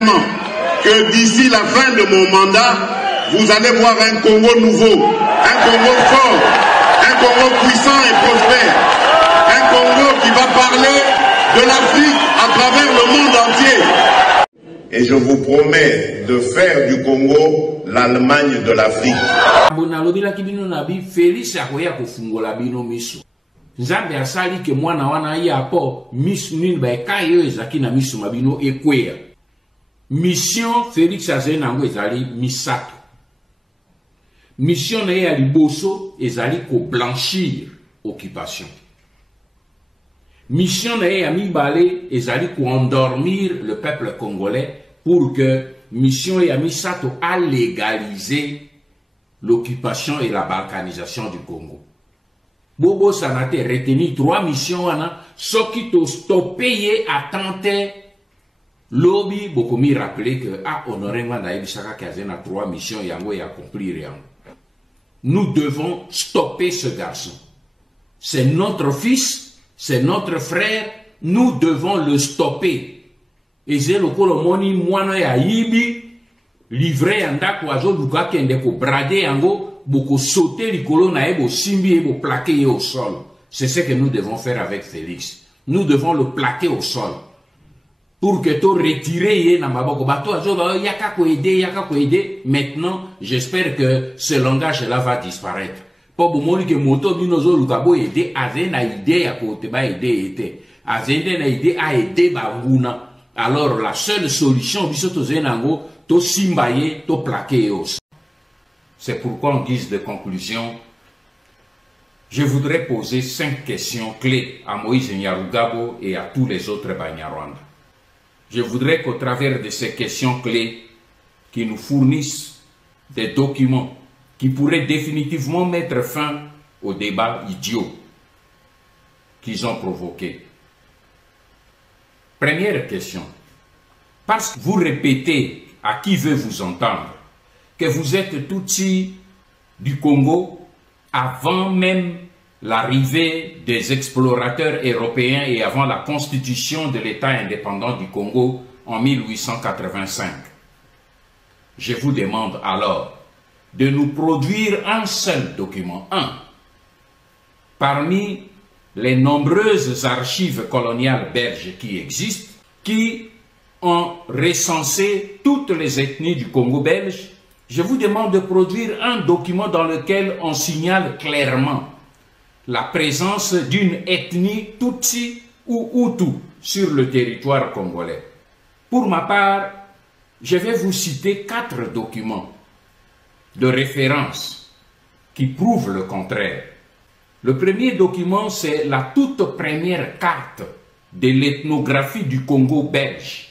Que d'ici la fin de mon mandat, vous allez voir un Congo nouveau, un Congo fort, un Congo puissant et prospère, un Congo qui va parler de l'Afrique à travers le monde entier. Et je vous promets de faire du Congo l'Allemagne de l'Afrique. Nzambe asali ke mwana wana ya po mission ba kayo ezaki na mission mabino ekwea. Mission Félix Azenango ezali misato. Mission na ya liboso ezali ko blanchir occupation. Mission na ya mibale ezali ko endormir le peuple congolais pour que mission ya misato a légaliser l'occupation et la balkanisation du Congo. Bobo Sanate retenu 3 missions wana soki to stopper attente lobby beaucoup mi rappeler que honoré nganda ebisaka kazena 3 missions yango ya accomplir yango. Nous devons stopper ce garçon. C'est notre fils, c'est notre frère, nous devons le stopper. Et c'est le kolomoni mwana ya yibi livré andako azo luka kende ko brader yango beaucoup sauter les colonnes et beau simbi et beau plaquer au sol. C'est ce que nous devons faire avec Félix. Nous devons le plaquer au sol. Pour que tu retires maintenant, j'espère que ce langage-là va disparaître. Pour que que moto binozo lukabo aider azen a idée à côté ba aider était. Azen na idée à aider banguna. Alors la seule solution bisoto zenango to simbaye to plaquer au sol. C'est pourquoi, en guise de conclusion, je voudrais poser 5 questions clés à Moïse Nyarugabo et à tous les autres Banyarwanda. Je voudrais qu'au travers de ces questions clés, qu'ils nous fournissent des documents qui pourraient définitivement mettre fin au débat idiot qu'ils ont provoqué. Première question. Parce que vous répétez à qui veut vous entendre que vous êtes Tutsi du Congo avant même l'arrivée des explorateurs européens et avant la constitution de l'État indépendant du Congo en 1885. Je vous demande alors de nous produire un seul document, parmi les nombreuses archives coloniales belges qui existent, qui ont recensé toutes les ethnies du Congo belge. Je vous demande de produire un document dans lequel on signale clairement la présence d'une ethnie Tutsi ou Hutu sur le territoire congolais. Pour ma part, je vais vous citer 4 documents de référence qui prouvent le contraire. Le premier document, c'est la toute première carte de l'ethnographie du Congo belge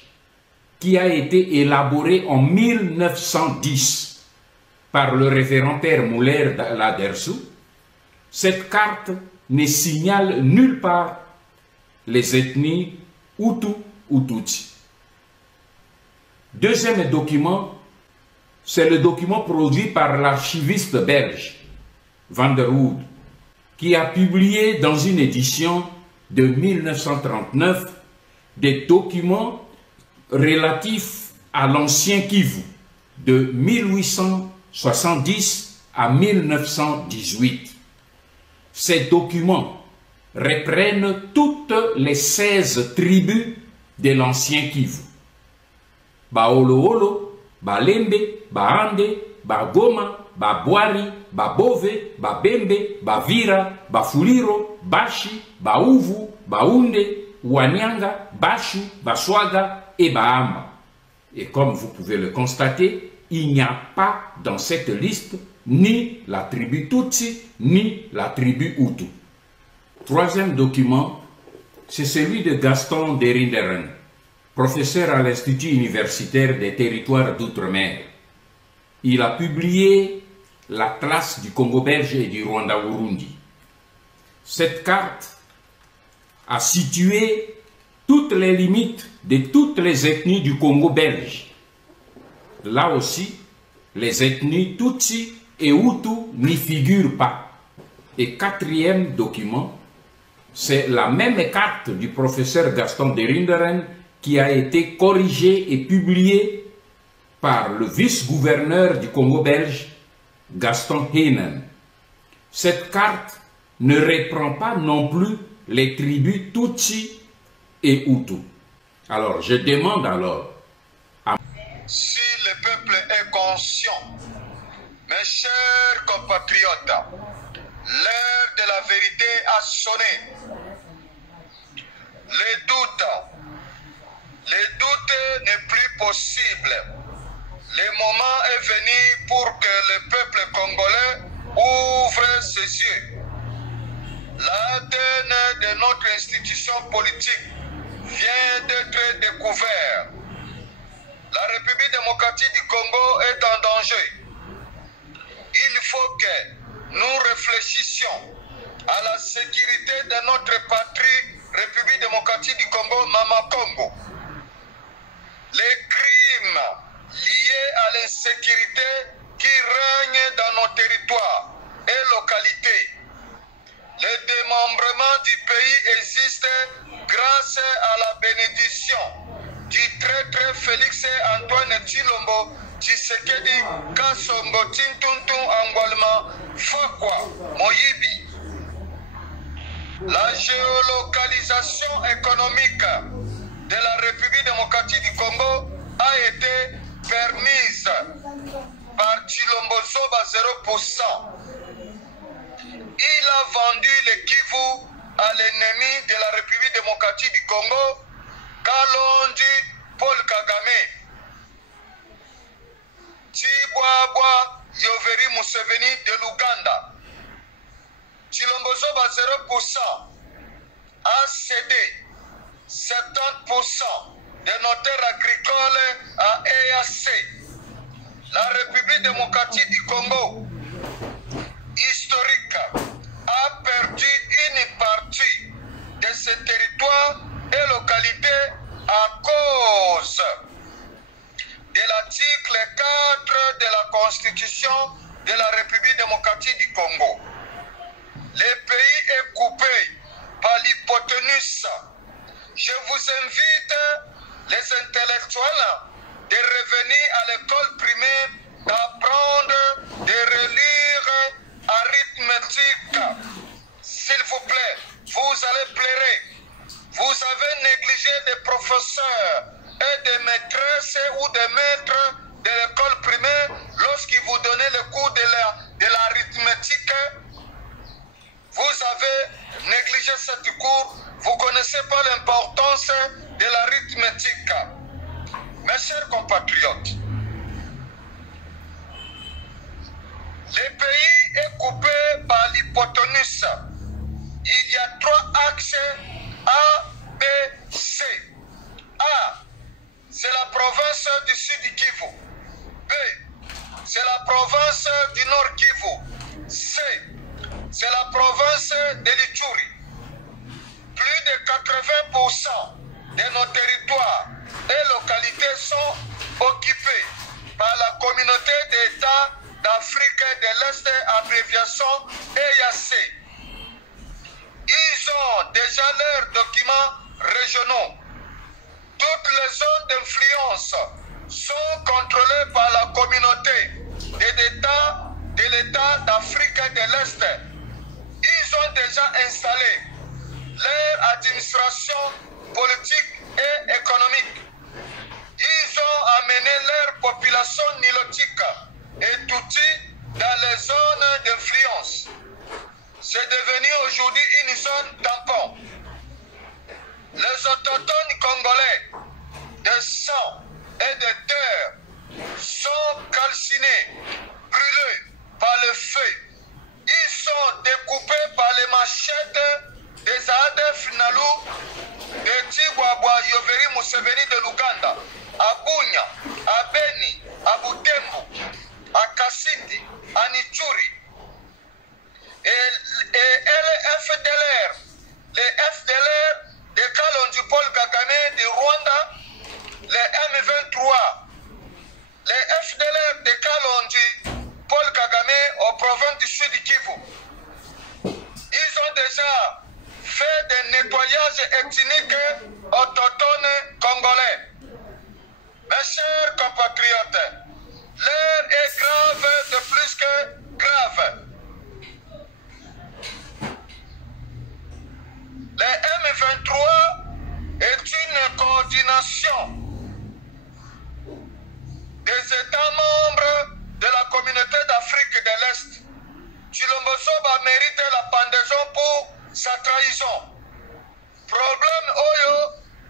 qui a été élaborée en 1910 par le révérend père Muller Ladersou. Cette carte ne signale nulle part les ethnies Hutu ou Tutsi. Deuxième document, c'est le document produit par l'archiviste belge Van der Wood, qui a publié dans une édition de 1939 des documents relatifs à l'ancien Kivu de 1870 à 1918. Ces documents reprennent toutes les 16 tribus de l'ancien Kivu. Baolo-Olo, Balembe, Baande, Bagoma, Babwari, Babove, Babembe, Bavira, Bafuliro, Bashi, Bauvu, Baounde, Wanyanga, Bashu, Baswaga et Bahama. Et comme vous pouvez le constater, il n'y a pas dans cette liste ni la tribu Tutsi, ni la tribu Hutu. Troisième document, c'est celui de Gaston Derinderen, professeur à l'Institut universitaire des territoires d'outre-mer. Il a publié l'Atlas du Congo belge et du Rwanda-Burundi. Cette carte a situé toutes les limites de toutes les ethnies du Congo belge. Là aussi, les ethnies Tutsi et Hutu n'y figurent pas. Et quatrième document, c'est la même carte du professeur Gaston Derinderen qui a été corrigée et publiée par le vice-gouverneur du Congo belge, Gaston Heinen. Cette carte ne reprend pas non plus les tribus Tutsi et Hutu. Alors, je demande alors à... Si le peuple est conscient, mes chers compatriotes, l'heure de la vérité a sonné. Les doutes n'est plus possible. Le moment est venu pour que le peuple congolais ouvre ses yeux. L'ADN de notre institution politique vient d'être découvert. La République démocratique du Congo est en danger. Il faut que nous réfléchissions à la sécurité de notre patrie, République démocratique du Congo, Mama Congo. Les crimes liés à l'insécurité qui règnent dans nos territoires et localités. Le démembrement du pays existe grâce à la bénédiction du très Félix Antoine Tshilombo Tshisekedi Kasongo Tintuntu Angwalma Fakwa Moyibi. La géolocalisation économique de la République démocratique du Congo a été permise par Tshilombo Zoba 0%. Il a vendu le Kivu à l'ennemi de la République démocratique du Congo, Kalondi Paul Kagame. Tshibwabwa Yoweri Museveni de l'Ouganda. Tshilombo Zoba 0% a cédé 70% de nos terres agricoles à EAC. La République démocratique du Congo, historique, a perdu une partie de ses territoires et localités à cause de l'article 4 de la Constitution de la République démocratique du Congo. Le pays est coupé par l'hypoténuse. Je vous invite, les intellectuels, de revenir à l'école primaire, d'apprendre, de relire arithmétique. S'il vous plaît, vous allez pleurer. Vous avez négligé des professeurs et des maîtresses ou des maîtres de l'école primaire lorsqu'ils vous donnaient le cours de l'arithmétique. Vous avez négligé cette cours. Vous ne connaissez pas l'importance de l'arithmétique. Mes chers compatriotes, le pays est coupé par l'hypoténuse. Il y a 3 axes A, B, C. A, c'est la province du sud Kivu. B, c'est la province du nord Kivu. C, c'est la province de l'Ituri. Plus de 80% de nos territoires et localités sont occupés par la communauté d'États d'Afrique de l'Est, abréviation EAC. Ils ont déjà leurs documents régionaux. Toutes les zones d'influence sont contrôlées par la communauté de l'État d'Afrique de l'Est. Ils ont déjà installé leur administration politique et économique. Ils ont amené leur population nilotique et touti dans les zones d'influence. C'est devenu aujourd'hui une zone tampon. Les autochtones congolais de sang et de terre sont calcinés, brûlés par le feu. Ils sont découpés par les machettes des ADF Nalu, de Tshibwabwa Yoweri Museveni de l'Ouganda, à Bunya, à Beni, à Butembo, à Kasindi, à Ituri. Et les FDLR de Kalondi Paul Kagame du Rwanda, les M23, les FDLR de Kalondi Paul Kagame aux provinces du sud Kivu. Ils ont déjà fait des nettoyages ethniques autochtones congolais. nations, des États membres de la communauté d'Afrique de l'Est. Tshilombo Soba mérite la pendaison pour sa trahison. Problème Oyo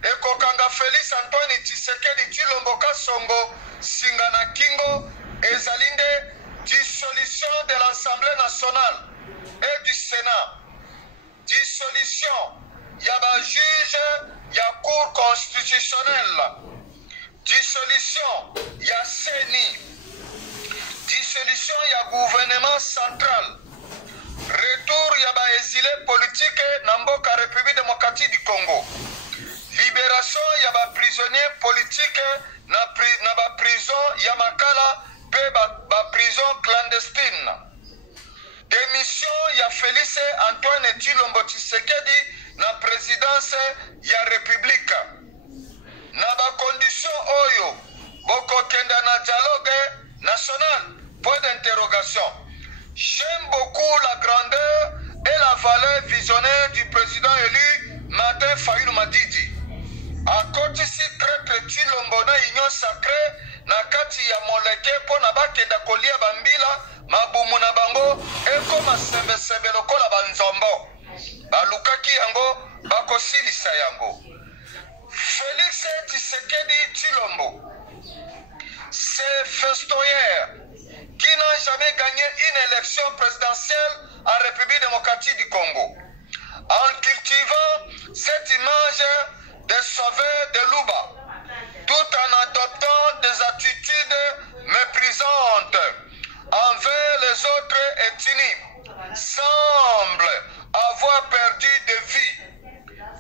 et Kokanga Félix Antoine Tshisekedi Tshilombo Kasongo Singana Kingo et Zalinde, dissolution de l'Assemblée nationale et du Sénat. Dissolution, il y a un juge, il y a cour constitutionnelle. Dissolution, il y a CENI. Dissolution, il y a gouvernement central. Retour, il y a exilé politique Namboka République démocratique du Congo. Libération, il y a prisonnier politique na prison, il y a Makala, prison clandestine. Démission, il y a Félix Antoine Tshilombo Tshisekedi na présidence, il y a République. Na condition Oyo, Boko Kenda na dialogue national, point d'interrogation. J'aime beaucoup la grandeur et la valeur visionnaire du président élu Martin Fayulu Madidi. À côté si traître Tshilombo na union sacrée na kati ya moleke po na bakenda kolia bambila mabumu na bango eko masembe lokola banzombo balukaki yango bakosilisa yango. Félix Tshisekedi Tshilombo, c'est festoyeur qui n'a jamais gagné une élection présidentielle en République démocratique du Congo. En cultivant cette image des sauveurs de Luba, tout en adoptant des attitudes méprisantes envers les autres ethnies, semble avoir perdu de vue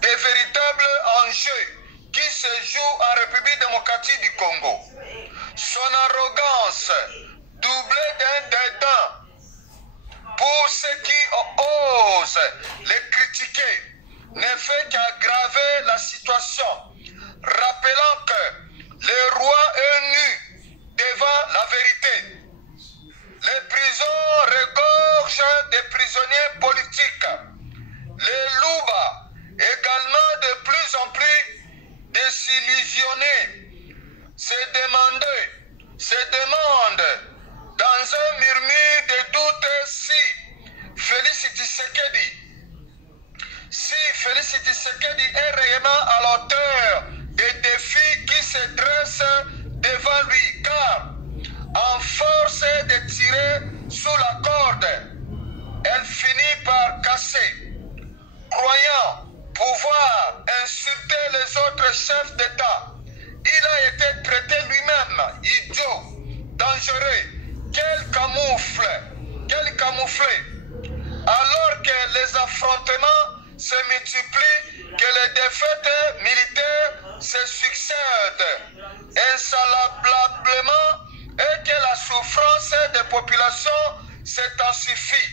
des véritables enjeux qui se jouent en République démocratique du Congo. Son arrogance, doublée d'un dédain pour ceux qui osent les critiquer, ne fait qu'aggraver la situation, rappelant que le roi est nu devant la vérité. Les prisons regorgent des prisonniers politiques. Les Luba, également de plus en plus désillusionnés, se demandent dans un murmure de doute si Félix Tshisekedi est réellement à la hauteur des défis qui se dressent devant lui, car en force de tirer sous la corde, elle finit par casser. Croyant pouvoir insulter les autres chefs d'État, il a été traité lui-même idiot, dangereux, quel camouflet. Alors que les affrontements se multiplient, que les défaites militaires se succèdent insalablement et que la souffrance des populations s'intensifie.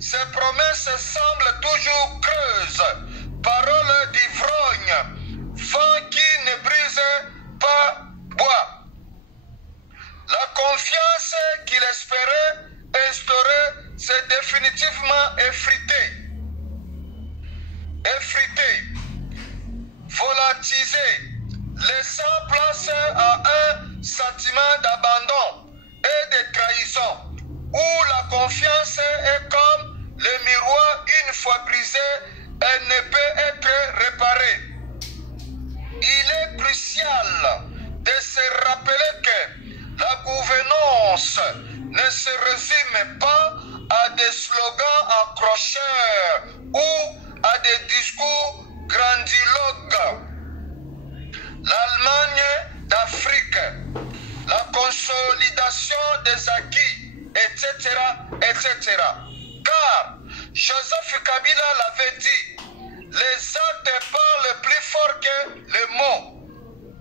Ces promesses semblent toujours creuses, paroles d'ivrogne, vent qui ne brise pas bois. La confiance qu'il espérait instaurer s'est définitivement effritée, volatilisée, laissant place à un sentiment d'abandon et de trahison, où la confiance est comme le miroir, une fois brisé, elle ne peut être réparée. Il est crucial de se rappeler que la gouvernance ne se résume pas à des slogans accrocheurs ou à des discours grandiloquents. L'Allemagne d'Afrique, la consolidation des acquis, etc., etc. Car Joseph Kabila l'avait dit, les actes parlent plus fort que les mots.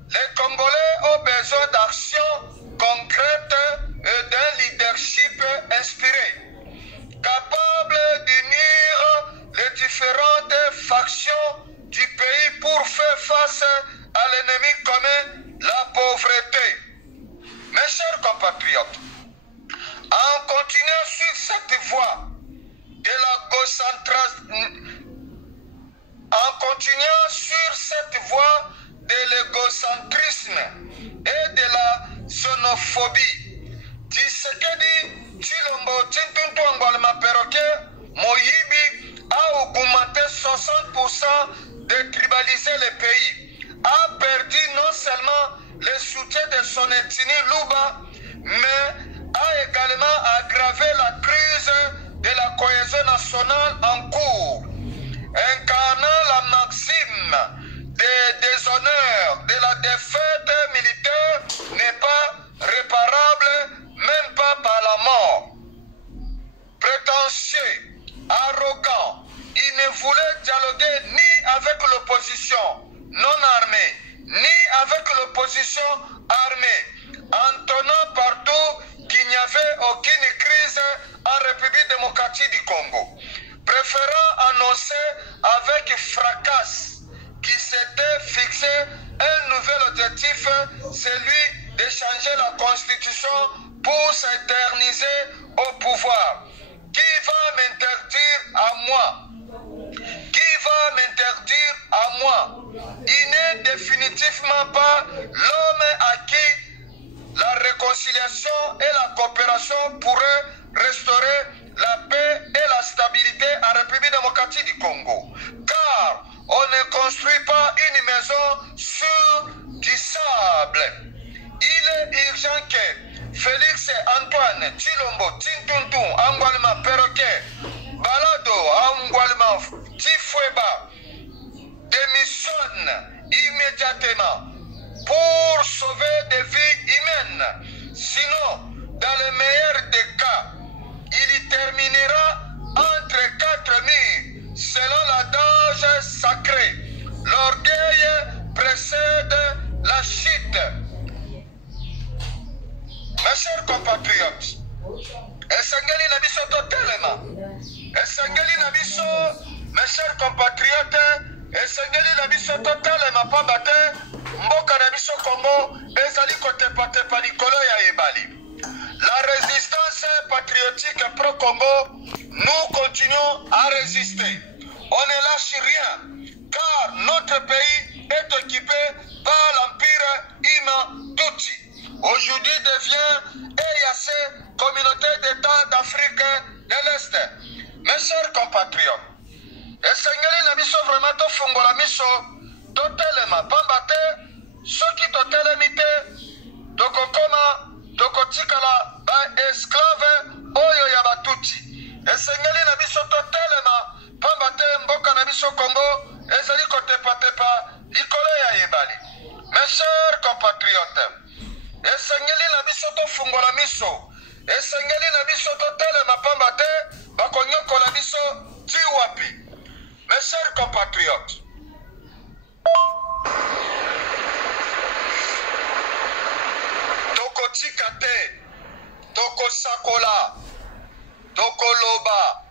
Les Congolais ont besoin d'actions concrètes et d'un leadership inspiré, capable d'unir les différentes factions du pays pour faire face à l'ennemi commun, la pauvreté. Mes chers compatriotes, en continuant sur cette voie de l'égocentrisme, interdit non seulement le soutien de son ethnie Luba, mais a également aggravé la crise de la cohésion nationale en cours, incarnant la maxime des déshonneurs de la défaite militaire n'est pas réparable, même pas par la mort. Prétentieux, arrogant, il ne voulait dialoguer ni avec l'opposition non armée, ni avec l'opposition armée, entonnant partout qu'il n'y avait aucune crise en République démocratique du Congo, préférant annoncer avec fracas qu'il s'était fixé un nouvel objectif, celui de changer la constitution pour s'éterniser au pouvoir. Qui va m'interdire à moi? Qui va m'interdire à moi? Il n'est définitivement pas l'homme à qui la réconciliation et la coopération pourraient restaurer la paix et la stabilité en République démocratique du Congo. Car on ne construit pas une maison sur du sable. Il est urgent que Félix Antoine Tshilombo Tintuntu Angwalima Perroquet Balado Angwalima Tifweba démissionne immédiatement pour sauver des vies humaines. Sinon, dans le meilleur des cas, il y terminera entre 4 murs selon l'adage sacré. L'orgueil précède la chute. Mes chers compatriotes, Esengeli Nabiso Totelema, Esengeli Nabiso, mes chers compatriotes, Esengeli Nabiso Totelema Pambate, Mboka Nabiso Congo, Ezali Kotepatepa Likolo ya Ebali. La résistance patriotique pro-Congo, nous continuons à résister. On ne lâche rien, car notre pays est occupé par l'empire Ima-Tutsi. Aujourd'hui devient EAC, Communauté d'États d'Afrique de l'Est. Mes chers compatriotes, Esengeli Nabiso vraiment to fungola miso, totelema pambate, soki totelemite, tokokoma, tokotikala ba esclave oyo ya batuti. Esengeli Nabiso totelema pambate mboka Nabiso Congo, ezali kotepatepa likolo ya ebali. Mes chers compatriotes, Esengeli Nabiso to fungola miso, Esengeli Nabiso totelema pambate, bakonyokola biso tiwapi. Mes chers compatriotes, tokotika te, tokosakola, tokoloba,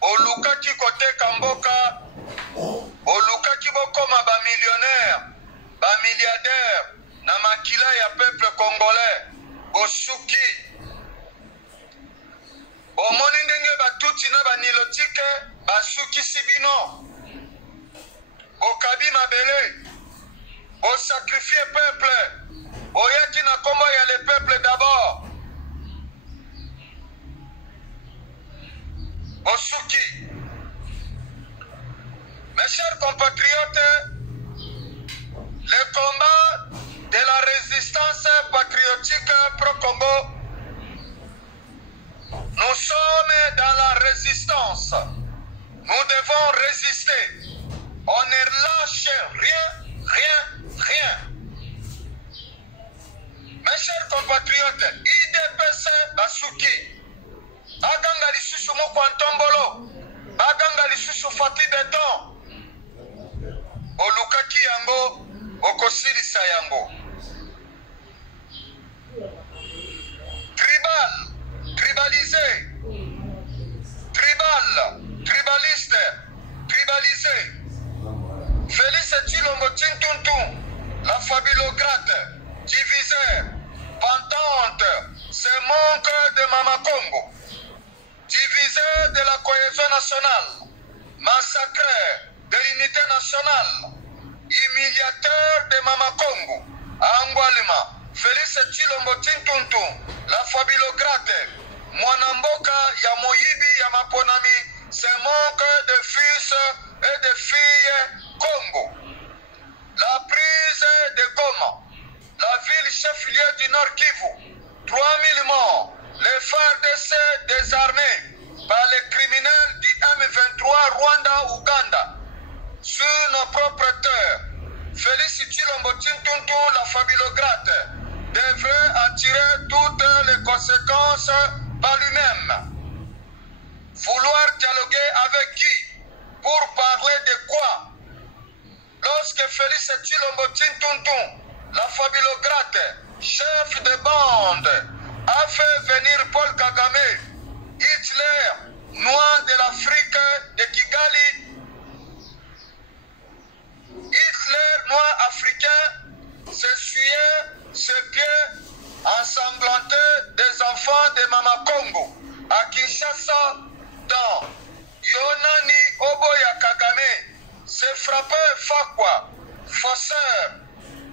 olukaki koteka mboka, olukaki bokoma ba millionnaire, ba milliardaire, na makila ya peuple congolais, bosuki. Omoni ndenge batuti na banilotike basukisi bino, bokabi mabele, bosakrifie peuple, boyaki na kombo ya le peuple d'abord, bosuki. Mes chers compatriotes, le combat de la résistance patriotique pro-Congo, nous sommes dans la résistance. Nous devons résister. On ne lâche rien. Mes chers compatriotes, IDPC Basuki, Baganga lisusu moko Antombolo, Baganga lisusu Fati Beton, olukaki yango, okosilisa yango. Tribalisé, tribaliste, tribalisé. Félix Tshilombo Tintuntu, la fabulocrate, diviseur, pentante, ce manque de Mama Congo, diviseur de la cohésion nationale, massacreur de l'unité nationale, humiliateur de Mama Congo, Angwalima, Félix Tshilombo Tintuntu, la fabulocrate, Mwanamboka ya Moyibi ya Maponami, ce manque de fils et de filles Congo. du Nord Kivu, 3000 morts. Les FARDC désarmés par les criminels du M23 Rwanda-Ouganda. Sur nos propres terres, Félix Tshilombo Tshilombo, la familograte, devrait en tirer toutes les conséquences par lui-même. Vouloir dialoguer avec qui? Pour parler de quoi? Lorsque Félix Tshilombo Tshilombo, la familograte, chef de bande, a fait venir Paul Kagame, Hitler, noir de l'Afrique de Kigali, Hitler noir africain, s'essuyait ses pieds ensanglantés des enfants de Mama Congo à Kinshasa dans Yonani Oboya Kagame, se frappait Fakwa, Fosseur,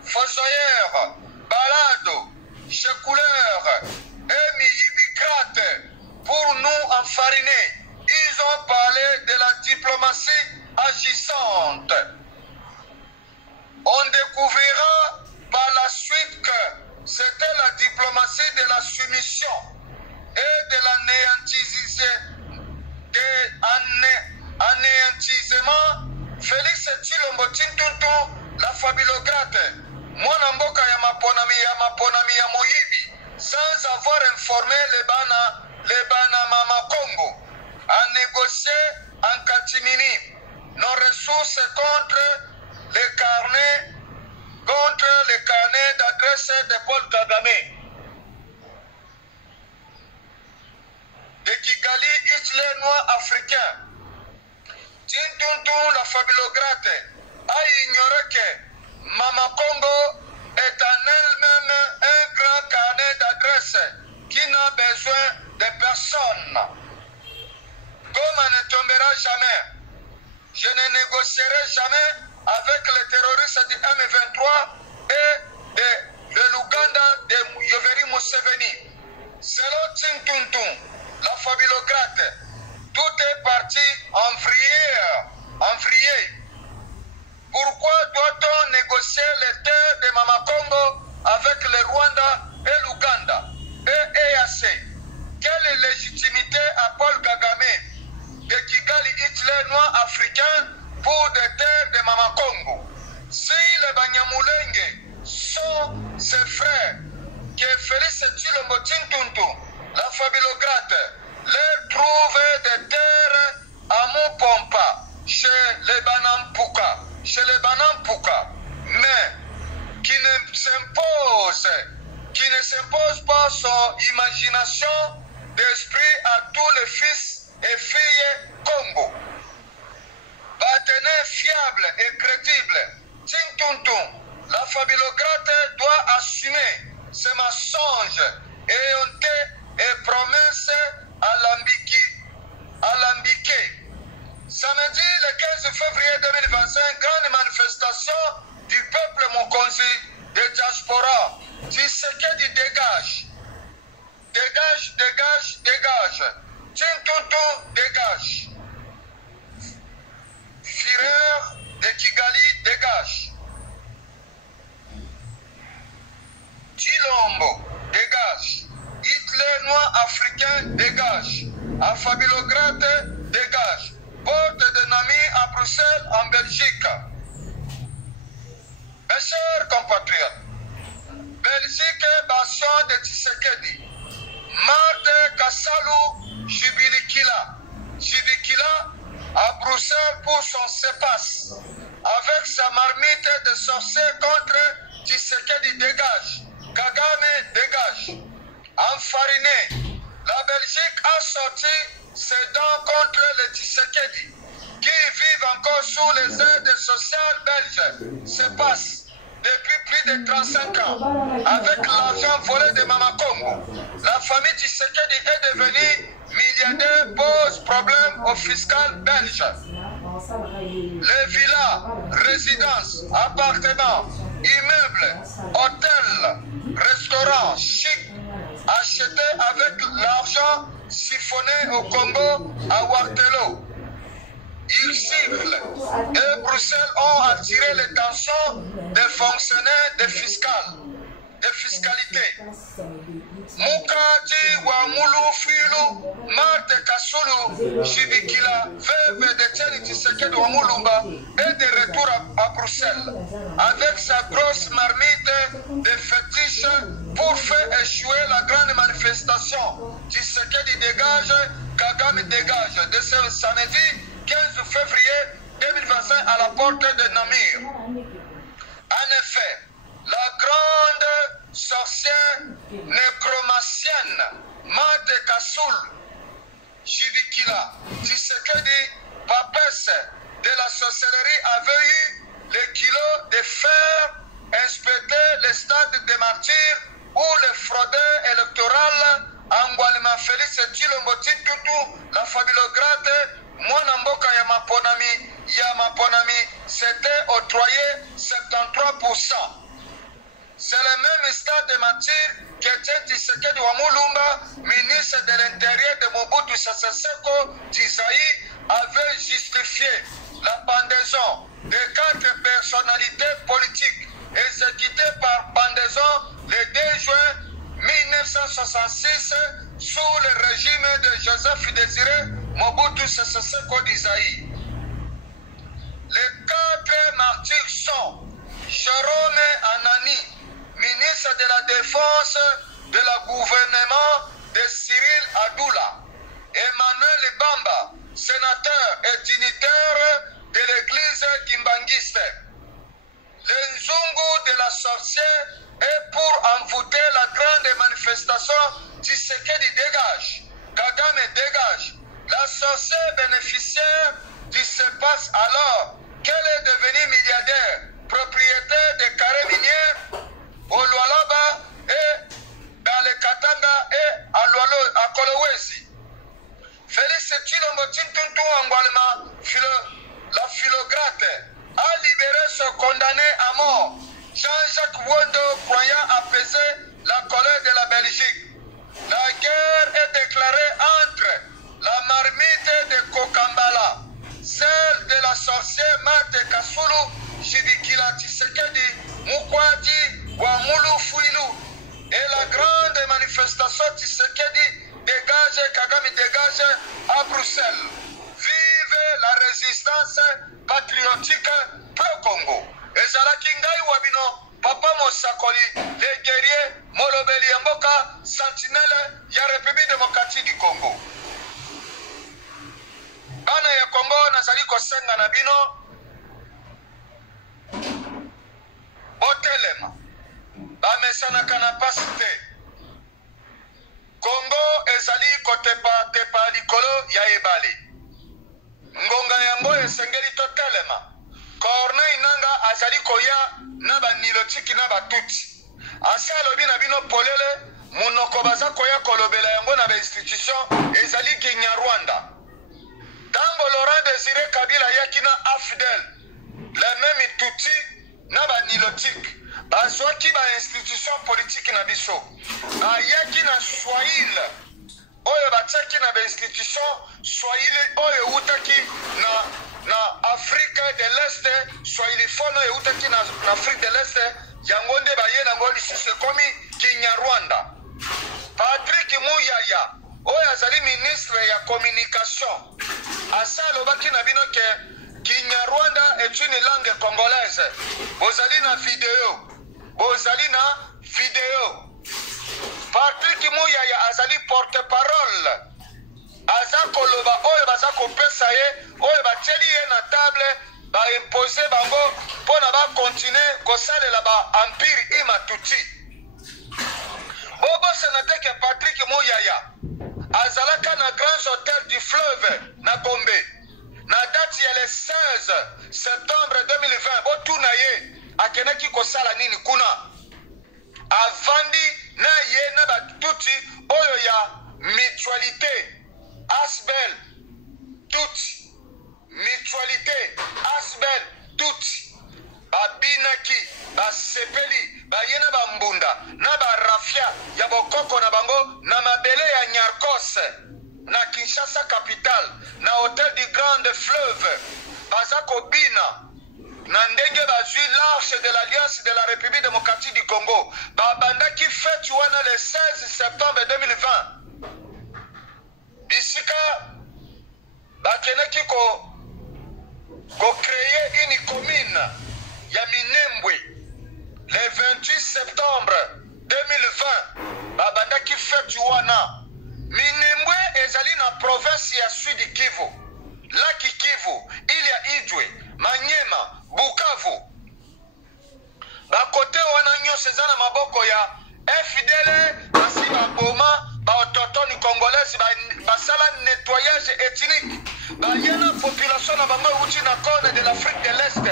Fossoyeur, Balado, Checouleur et Miyibicrate pour nous enfariner. Ils ont parlé de la diplomatie agissante. On découvrira par la suite que c'était la diplomatie de la soumission et de l'anéantissement. Félix Tshilombo Tshilombo, la familograte, mwana mboka ya maponami ya Moyibi, sans avoir informé les Bana Mama Congo, a négocié en catimini nos ressources contre les carnets d'adresse de Paul Kagame. De Kigali, Hitler noir africain. Tintuntu, la familograte, a ignoré que Mama Congo est en elle-même un grand carnet d'adresse qui n'a besoin de personne. Goma ne tombera jamais. Je ne négocierai jamais avec les terroristes du M23 et de l'Ouganda de Yoweri Museveni. Selon Tintuntu, la familograte, tout est parti en vrille. Pourquoi doit-on négocier les terres de Mama Congo avec le Rwanda et l'Ouganda et EAC? Quelle légitimité a Paul Kagame de Kigali Hitler noir africain pour des terres de Mama Congo? Si les Banyamulenge sont ses frères, que Félix Tshilombo Tshilombo, la familograte, leur trouve des terres à Mopompa, chez les Banampuka, mais qui ne s'impose pas son imagination d'esprit à tous les fils et filles Congo. Partenaire fiable et crédible, Tintuntum, la familograte doit assumer ses mensonges éhontés et promesses alambiquées. Samedi, le 15 février 2025, grande manifestation du peuple Mokonzi de diaspora. Tshisekedi dégage. Dégage. Tintuntu dégage. Führer de Kigali dégage. Tshilombo dégage. Hitler noir africain dégage. Familograte dégage. Porte de Nami à Bruxelles, en Belgique. Mes chers compatriotes, Belgique, bastion de Tshisekedi. Marthe Kassalu Jibilikila à Bruxelles pour son CEPAS. Avec sa marmite de sorciers contre Tshisekedi dégage. Kagame dégage. Enfariné, la Belgique a sorti ses dents contre les Tshisekedi qui vivent encore sous les aides sociales belges. Se passe depuis plus de 35 ans avec l'argent volé de Mama Congo. La famille Tshisekedi est devenue milliardaire, pose problème au fiscal belge. Les villas, résidences, appartements, immeubles, hôtels, restaurants chics achetés avec l'argent siphonné au Congo à Ouartelo. Ils sifflent et Bruxelles ont attiré l'attention des fonctionnaires des fiscales, de fiscalité. Mukati wa mulu filu Marte Kasulu Shibikila veuve de Tiani Tshisekedi wa Mulumba est de retour à Bruxelles avec sa grosse marmite de fétiche pour faire échouer la grande manifestation. Tshisekedi dégage, Kagame dégage de ce samedi 15 février 2025 à la porte de Namur. En effet, la grande sorcière nécromancienne Mate Kassoul Jibikila Tshisekedi, papesse de la sorcellerie, avait eu le kilo de fer inspecté le stade des martyrs où le fraudeur électoral Angwalima Félix Tshilombo Tutu, la fabulograte Mwanamboka Yamaponami s'était octroyé 73%. C'est le même stade de martyrs qu'Etienne Tshisekedi wa Mulumba, ministre de l'Intérieur de Mobutu Sese Seko d'Isaïe, avait justifié la pendaison de 4 personnalités politiques exécutées par pendaison le 2 juin 1966 sous le régime de Joseph Désiré Mobutu Sese Seko d'Isaïe. Les 4 martyrs sont Jérôme Anani, ministre de la Défense de la gouvernement de Cyril Adoula, Emmanuel Bamba, sénateur et dignitaire de l'église Kimbanguiste. Le Nzungu de la sorcière est pour envoûter la grande manifestation. Tshisekedi dégage, Kagame dégage. La sorcière bénéficiaire du CEPAS alors qu'elle est devenue milliardaire, propriétaire de carrés miniers au Lualaba et dans le Katanga et à Kolowezi. Félix Tshilombo Tshilombo Angwalema, la philograte, a libéré ce condamné à mort. Jean-Jacques Wondo, croyant apaiser la colère de la Belgique. La guerre est déclarée entre la marmite de Kokambala, celle de la sorcière Mate Kasulu Jibikila Tshisekedi Mukwadi wa Mulu Fuilu et la grande manifestation Tshisekedi dégage, Kagame dégage à Bruxelles. Vive la résistance patriotique pro-Congo. Ezalaki ngai wabino Papa Mosakoli, les guerriers Molobeli Mboka, sentinelle ya République démocratique du Congo. Bana ya Congo nazali kosenga na bino botelema bamesanaka na pasi te. Congo ezali kotepa likolo ya ebale. Ngonga yango esengeli totelema. Corneille Nanga azali koya na banilotiki na batuti. Asa alobi na bino polele monoko baza koya kolobela yango na ba institution ezali Kinyarwanda. Tango Laurent Désiré Kabila yaki na AFDEL, la même tuti na banilotiki. Bazwaki ba institution politique na biso. Ayaki na Swahili oyo batiaki na ba institution Swahili oyo utaki na Afrique de l'Est, Swahili fono oyo utaki na Afrique de l'Est, yango nde baye nango lisusu komi Kinyarwanda. Patrick Muyaya oyo azali ministre ya communication asa alobaki na bino ke Kinyarwanda est une langue congolaise. Bozali na vidéo. Patrick Muyaya azali porte-parole. Aza koloba oyo baza kopesa ye, oyo batieli ye na table, ba imposer bango pona ba continuer kosalela ba empire imatuti. Bobo senate ke Patrick Muyaya azalaka na Grand Hôtel du Fleuve na Gombe. Na date ya le 16 septembre 2020 botuna ye akenaki kosala nini kuna. Avandi na ye na batuti oyo ya mutualité Asbel tuti mutualité Asbel tuti babinaki basepeli bayena bambunda na barafia ya bokoko na bango na mabele ya Nyarkos na Kinshasa capitale na hôtel du Grand Fleuve bazako bina na ndenge bazwi l'arche de l'Alliance de la République démocratique du Congo babandaki fête wana le 16 septembre 2020 bisika bakendaki créer une commune ya Minembwe le 28 septembre 2020 babandaki fête wana Minembwe ezali na province ya Sud Kivu Laki Kivu il y a Idjwe Manyema Bukavu bakote wana nyonso eza na maboko ya FDL basi baboma baautochtone congolaise basala nettoyage ethnique bayena population na bango euti na corne de l'Afrique de l'Est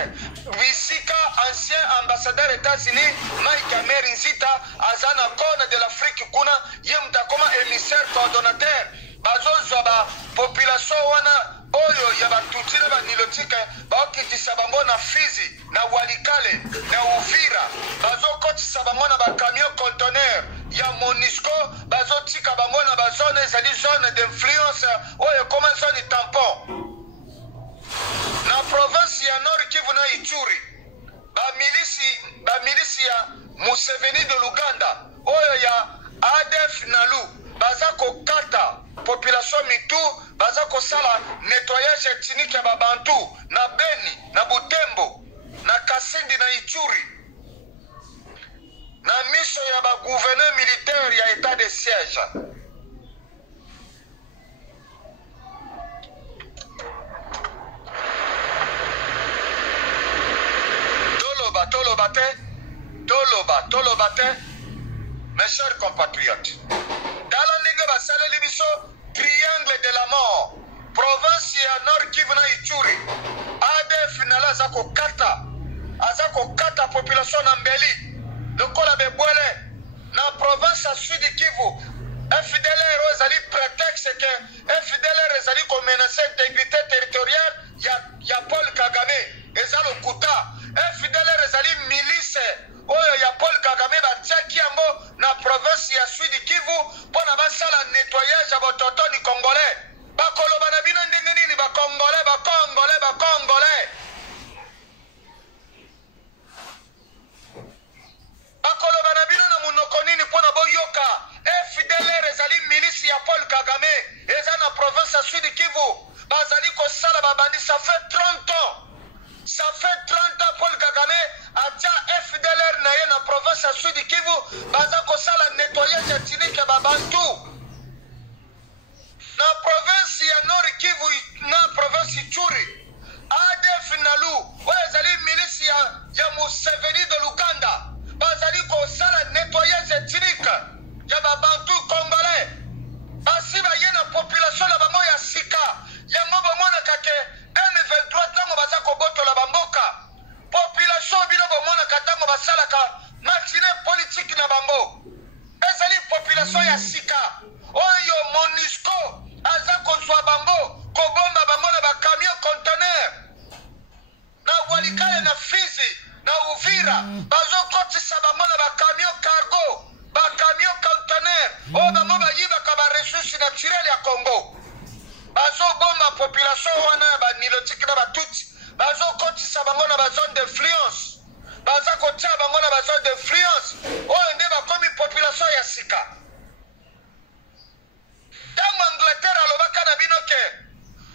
bisika ancien ambassadeur États-Unis Mike Ameri Nzita aza na corne de l'Afrique kuna ye mutakoma émissaire coordonnateur bazozwa ba population wana oyo ya batuti na banilotike baokitisa bango na Fizi na Walikale na Uvira bazokotisa bango na bakamion conteneur ya MONUSCO bazotika bango na bazone ezali zone d'influence oyo koma zone tampon na province ya Nord Kivu na Ituri bamilisi ya Museveni de Luganda oyo ya ADF Nalu baza kokata population mitu baza kosala nettoyage ethnique ya babantu na Beni na Butembo na Kasindi na Ituri na miso ya ba gouverneur militaire ya état de siège toloba te mes chers compatriotes tala ndenge basaleli biso triangle de la mort province ya Nord Kivu na Ituri ADF nala aza kokata population na mbeli lokola bebwele na province ya Sud Kivu FDLR ezali prétexte que FDLR ezali komenacer intégrité territoriale ya Paul Kagame eza lokuta FDLR ezali milice oyo ya Paul Kagame batiaki yango na province ya Sud Kivu mpona basala nettoyage ya baautochtone congolais bakoloba na bino ndenge nini bakongolais bakoloba na bino na munoko nini mpona boyoka FDLR ezali milisi ya Paul Kagame eza na province ya Sud Kivu bazali kosala babandi ça fait 30 ans Paul Kagame atia FDLR na ye na province ya Sud Kivu baza kosala nettoyage ethnique ya babantu na province ya Nord Kivu na province Ituri ADF Nalu oyo ezali milisi ya Museveni de Luganda bazali kosala nettoyage ethnique ya babantu congolais basi baye na population na bango ya sika yango bomonaka ke M23 ntango baza kobotola bamboka population bino bomonaka ntango basalaka matine politique na bango ezali population ya sika oyo MONUSCO aza kozwa bango kobomba bango na bakamion conteneur na Walikale na Fizi na Uvira bazokotisa bango na bakamion cargo bakamion conteneur oyo bango bayibaka baresursi naturele ya Congo bazobomba population wana banilotiki na batuti bazokotisa bango na bazone d'influence baza kotia bango na bazone d'influence oyo nde bakomi population ya sika ntango Angleterre alobaka na bino ke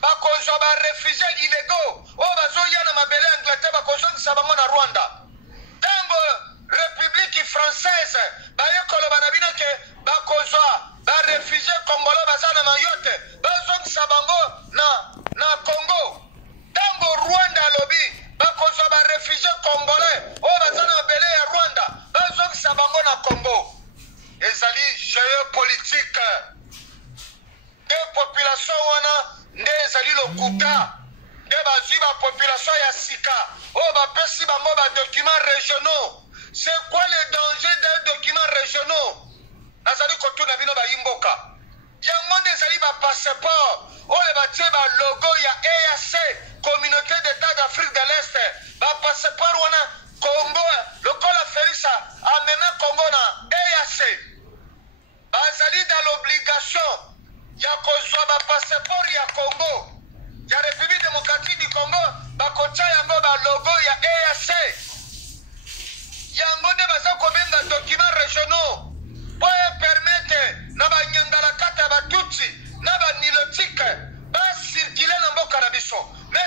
bakozwa barefugie illégaux oyo bazoya na mabele ya Angleterre bakozongisa bango na Rwanda ntango République française baye koloba na bino ke bakozwa barefugie congolais baza na Mayotte bazongisa bango na Congo ntango Rwanda alobi bakozwa barefugie congolais oyo baza na mabele ya Rwanda bazongisa bango na Congo ezali géopolitique de population wana nde ezali lokuta nde bazwi bapopulation ya sika oyo bapesi bango badocuments régionaux. C'est quoi le danger des documents régionaux? Nazali kotuna bino bayimboka yango nde ezali bapasseport oyo batie balogo ya EAC communauté d'état d'Afrique de l'Est bapasseport wana Congo lokola Félix amena Congo na EAC bazali dans l'obligation ya kozwa bapasseport ya Congo ya République démocratique du Congo bakotia yango balogo ya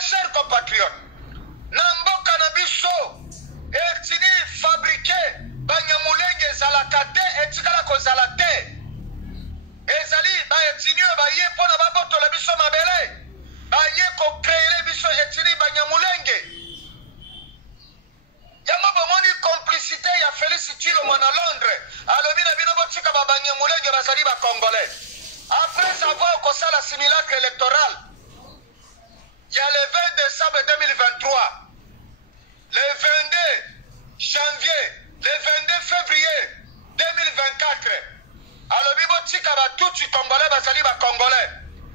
chers compatriotes, Namboka Nabiso, etini fabriqué, Banyamulenge Zalakate, etikala ko zalate. Ezali, ba etini, ba ye pona baboto la biso mabele. Ba ye ko créer biso etini Banyamulenge. Yama bomoni complicité ya Félix Tshilombo na Londres. Alobi na bino botika ba Banyamulenge bazali ba Congolais. Après avoir causé la simulacre électoral, il y a le 20 décembre 2023, le 22 janvier, le 22 février 2024, alors Bibotika va tout les Congolais, Basali va Congolais.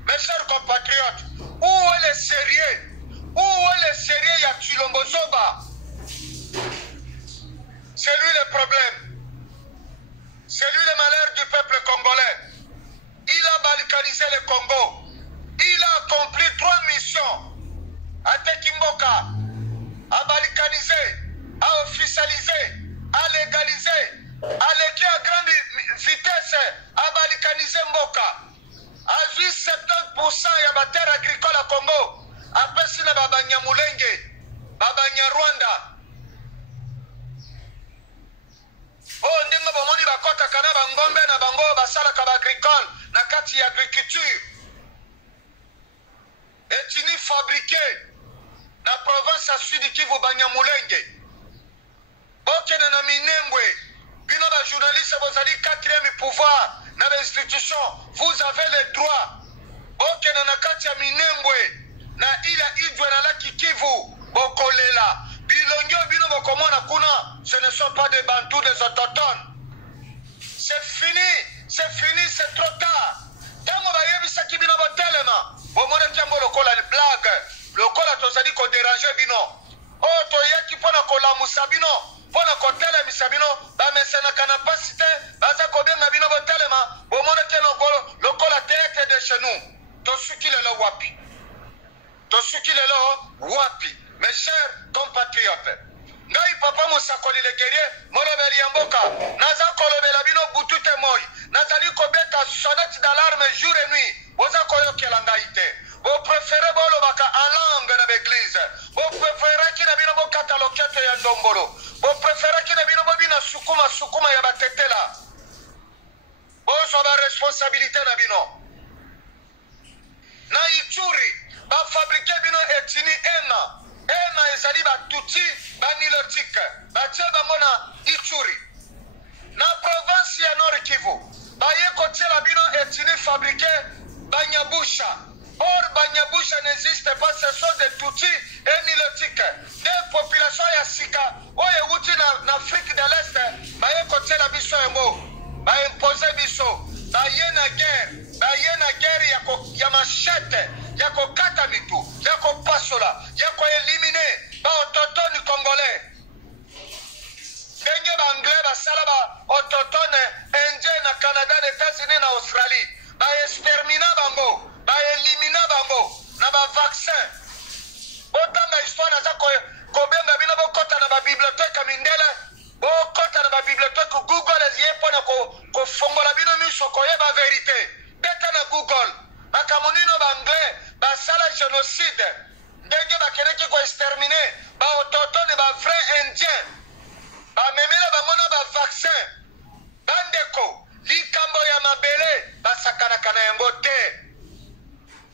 Mes chers compatriotes, où est le sérieux? Où est le sérieux? Ya Tshilombo Zoba? C'est lui le problème. C'est lui le malheur du peuple congolais. Il a balkanisé le Congo. Il a accompli 3 missions. À Tekimboka, à balkaniser, à officialiser, à légaliser, à l'équipe à grande vitesse, à balkaniser Mboka. À juste 70% de la terre agricole à Congo. Après, c'est Babanya Mulenge, Babanya Rwanda. Oh, ndenge bomoni bakota kana bangombe na bango basala ka agricole na kati ya agriculture. Etini fabriqué na province à Sud Kivu Banyamulenge. Bokene na Minembwe, bino ba journaliste bozali 4e pouvoir na les institutions, vous avez le droit. Bokene na kati ya Minembwe na ila idwe na la Kivu bokolela. Bilongyo bino bokomona kuna, ce ne sont pas des Bantous, des autochtones. C'est fini, c'est trop tard. Tango ba yebisa ki bino botelema, bomona tiambo lokola blague, lokola tozali ko déranger bino. Oh to yaki pona ko lamusa bino, pona ko telemisa bino, ba mesena kana pasite, baza ko benga bino botelema, bomona tiambo lokola théâtre de chez nous. Tosuki lelo wapi. Tosuki lelo wapi. Mes chers compatriotes, ngai papa Mosakoli le guerrier, molobeli yamboka, naza kolobela bino butute moi, nazali kobeta sonnette d'alarme jour et nuit, boza koyokela ngai te. Vous préférez bolobaka en langue na l'église, vous préférez ki na bino bokata loketo ya ndombolo, vous préférez ki na bino bobina sukuma ya batetela. Bozo ba responsabilité na bino. Na Ituri, ba fabriquer bino etini ena. Ena ezali batuti banilotike batie bango na Ituri na province ya Nord Kivu baye kotiela bino etini fabriqué Banyabusha. Or Banyabusha n'existe pas, ce sont des tuti et nilotiques des populations ya sika oye wuti na Afrique de l'Est baye kotiela biso yango baye impose biso baye na guerre ya machete ya kokata mitu ya kopasola ya koelimine ba autochtone congolais ndenge ba anglais basala ba autochtone indien na Canada, États-Unis na Australie ba extermina bango ba elimina bango na ba vaccin. Botanga histoire naza kobenga bino bokota na ba bibliothèque mindele bokota na ba bibliothèque Google eziye pona kofongola bino miso koyeba vérité. Beta na Google bakamonino ba anglais basala génocide ndenge bakeneki ko exterminer ba autochtone ba vrai indien bamemela bango na ba vaccin bandeko likambo ya mabele basakanaka na yango te.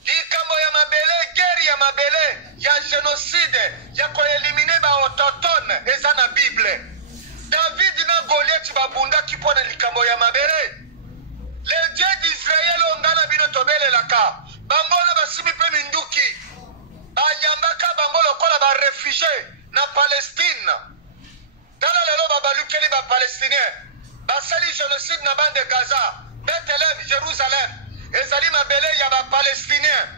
Likambo ya mabele, guerre ya mabele, ya génocide, ya koelimine ba autochtone eza na Bible. David na Goliath babunda kipona likambo ya mabele. Le Dieu d'Israël ongana bino tobele laka. Bango na basimi pe minduki. Bayambaka bango lokola ba réfugié na Palestine. Tala lelo babalukeli ba palestinien. Basali génocide na bande de Gaza, Bethlehem, Jérusalem. Ezali mabele ya ba palestinien.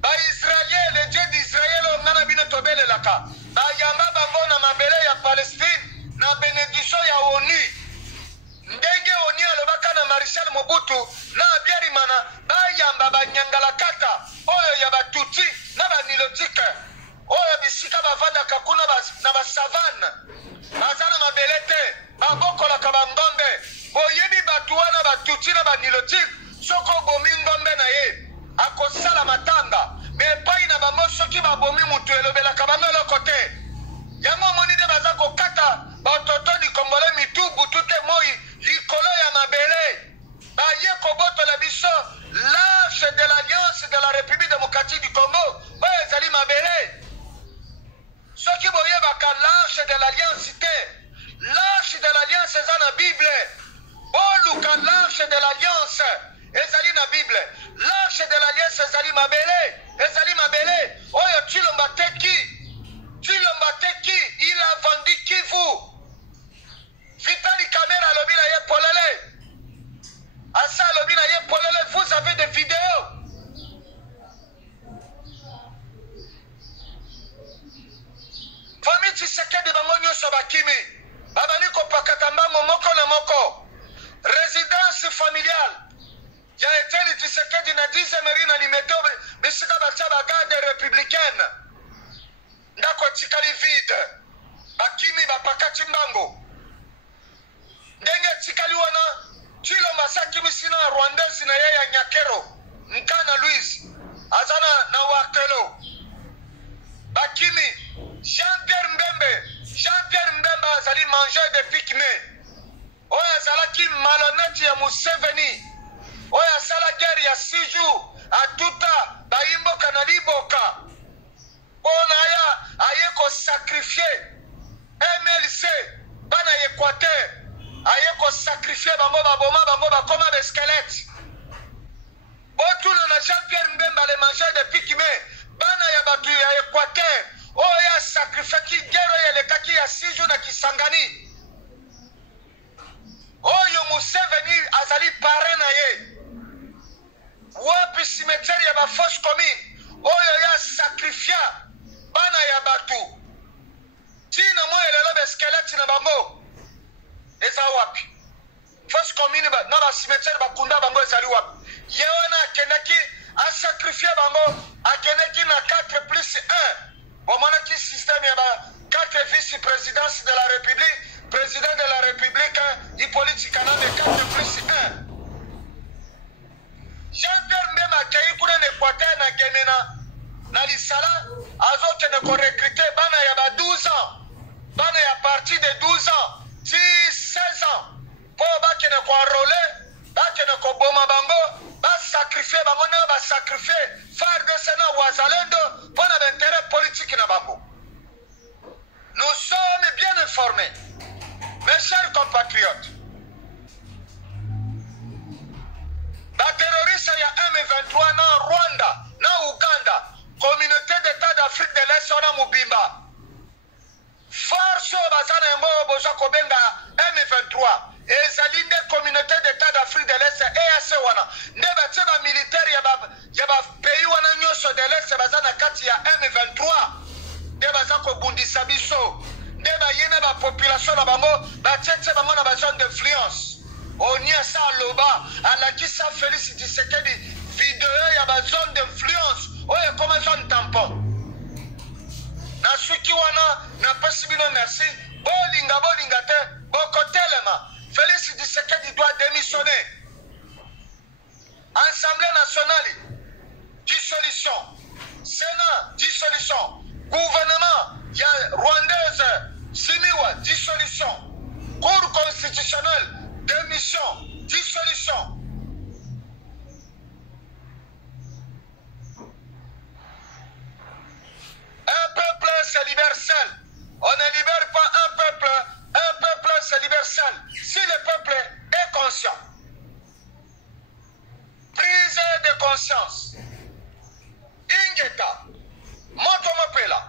Ba Israël, le Dieu d'Israël ongana bino tobele laka. Bayamba bango na mabele ya Palestine na bénédiction ya ONU. Ndenge ONU alobaka na Marshal Mobutu na Abiyarimana bayamba banyangalakata oyo ya batuti na banilotike oyo bisika bavandaka kuna na basavane bazana mabele te babokolaka bangombe boyebi batu wana batuti na banilotike soko bomi ngombe na ye akosala matanga me epai soki babomi mutu elobelaka bango eloko te yango omoni nde baza kokata baautochtone congolais mitubu tute moi likolo ya mabele baye kobotola biso l'arche de l'alliance de la République démocratique du Congo oyo ezali mabele soki boyebaka l'arche de l'alliance te l'arche de l'alliance eza na Bible boluka l'arche de l'alliance ezali na Bible l'arche de l'alliance ezali mabele oyo Tshilomba teki il a vendu Kivu Vitali Kamera alobi na ye polele asa alobi na ye polele vous avez des vidéos famille Tshisekedi bango nyonso bakimi babali kopakata mbango moko na moko résidence familiale ya Etienne Tshisekedi na 10e ri na limeto bisika batia bagarde républicaine ndako tikali vide bakimi bapakati mbango ndenge tikali wana Tshilomba sakimisi na rwandaise na ye ya Nyakero Nkana Louise azana na Wakelo bakimi Jean-Pierre Mbembe azali mangeur de pygmée oyo azalaki malhonnête ya Museveni oyo asala guerre ya 6 jours atuta bayimboka na liboka mpona aye kosakrifie MLC bana Équateur aye kosakrifie bango baboma bango bakoma beskelete botuna na Jean-Pierre Mbemba le mangeur de pygmée bana ya bato ya Équateur oyo asakrifaki gero elekaki ya 6 jours na Kisangani oyo Museveni azali parrain na ye wapi cimetière ya bafosse commune oyo ya sakrifia bana ya bato tina mo elelo beskelete na bango eza wapi fosse commune na bacimetière bakunda bango ezali wapi ye wana akendaki asakrifie bango akendaki na 4+1 omonaki système ya ba 4 vice-présidence de la République président de la République Hippolyte Kanambe 4+1 Jean-Pierre Mbemba akei kuna na Équateur na kende na lisala azokende korekrute bana ya ba 12 ans bana ya parti de 12 ans 16 ans po bakende koenrole bakende koboma bango basakrifie bango nde basakrifie FARDC na wazalendo mpona baintérêt politique na bango. Nous sommes bien informés mes chers compatriotes. Baterroriste ya M23 na Rwanda na Uganda communauté d'état d'Afrique de l'Est wana mobimba force bazana yango boza kobenga M23 ezali nde communauté d'état d'Afrique de l'Est EAC wana nde batie bamilitaire ya bapays wana nyonso de l'Est baza na kati ya M23 nde baza kobundisa biso nde bayene bapopulation na bango batiete bango na bazone d'influence oniasa aloba alakisa Félix Tshisekedi video ya bazone d'influence oyo ekoma zone tampon na suki wana napesi bino merci bolinga te bokotelema Félix Tshisekedi doit démissionner. Assemblée nationale, dissolution. Sénat, dissolution. Gouvernement rwandaise, Simiwa, dissolution. Cour constitutionnelle, démission, dissolution. Un peuple se libère seul. On ne libère pas un peuple se libère seul. Si le peuple est conscient, prise de conscience, Ingeta, Motomopela,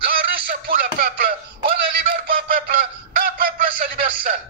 la rue c'est pour le peuple. On ne libère pas un peuple se libère seul.